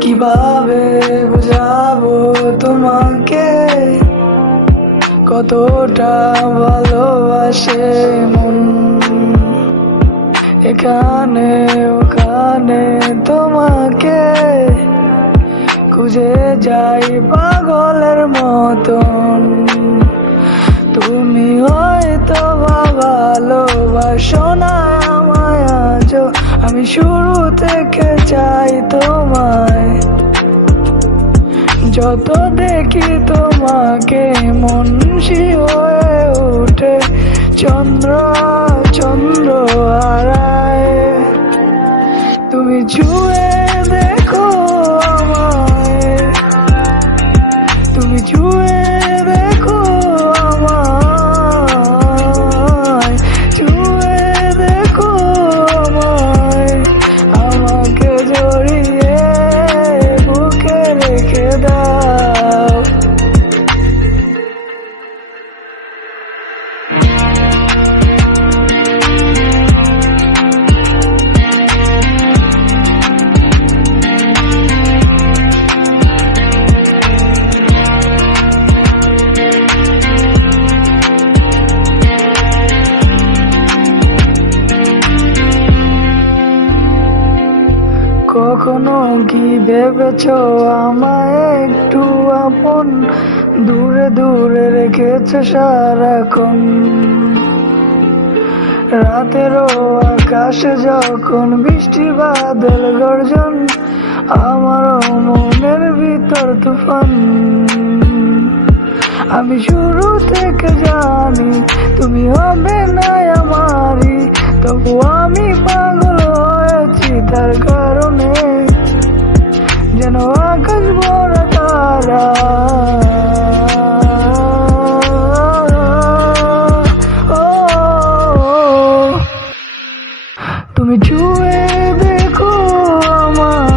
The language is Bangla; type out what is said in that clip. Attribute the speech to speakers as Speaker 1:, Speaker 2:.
Speaker 1: কীভাবে বুঝাবো তোমাকে? কতটা ভালোবাসে মন? এখানে, ওখানে তোমাকে খুঁজে যাই পাগলের মতন। তুমি হয়তো ভালো ভালোবাসো না আমায় আজ আমি শুরু থেকে চাই তোমায়। যত দেখি তোমাকে মনসি হয়ে ওঠে। চন্দ্র চন্দ্র আড়ায় তুমি ছুঁয়ে কখনো কি ভেবেছ? আমায় একটু আপন, দূরে দূরে রেখেছ সারাক্ষণ। রাতেরও আকাশে যখন বৃষ্টি বাদল গর্জন, আমারও মনের ভিতর তুফান। আমি শুরু থেকে জানি তুমি হবে না আমারই তবু যেন আকাশ ভরা তারা। তুমি ছুঁয়ে দেখো আমার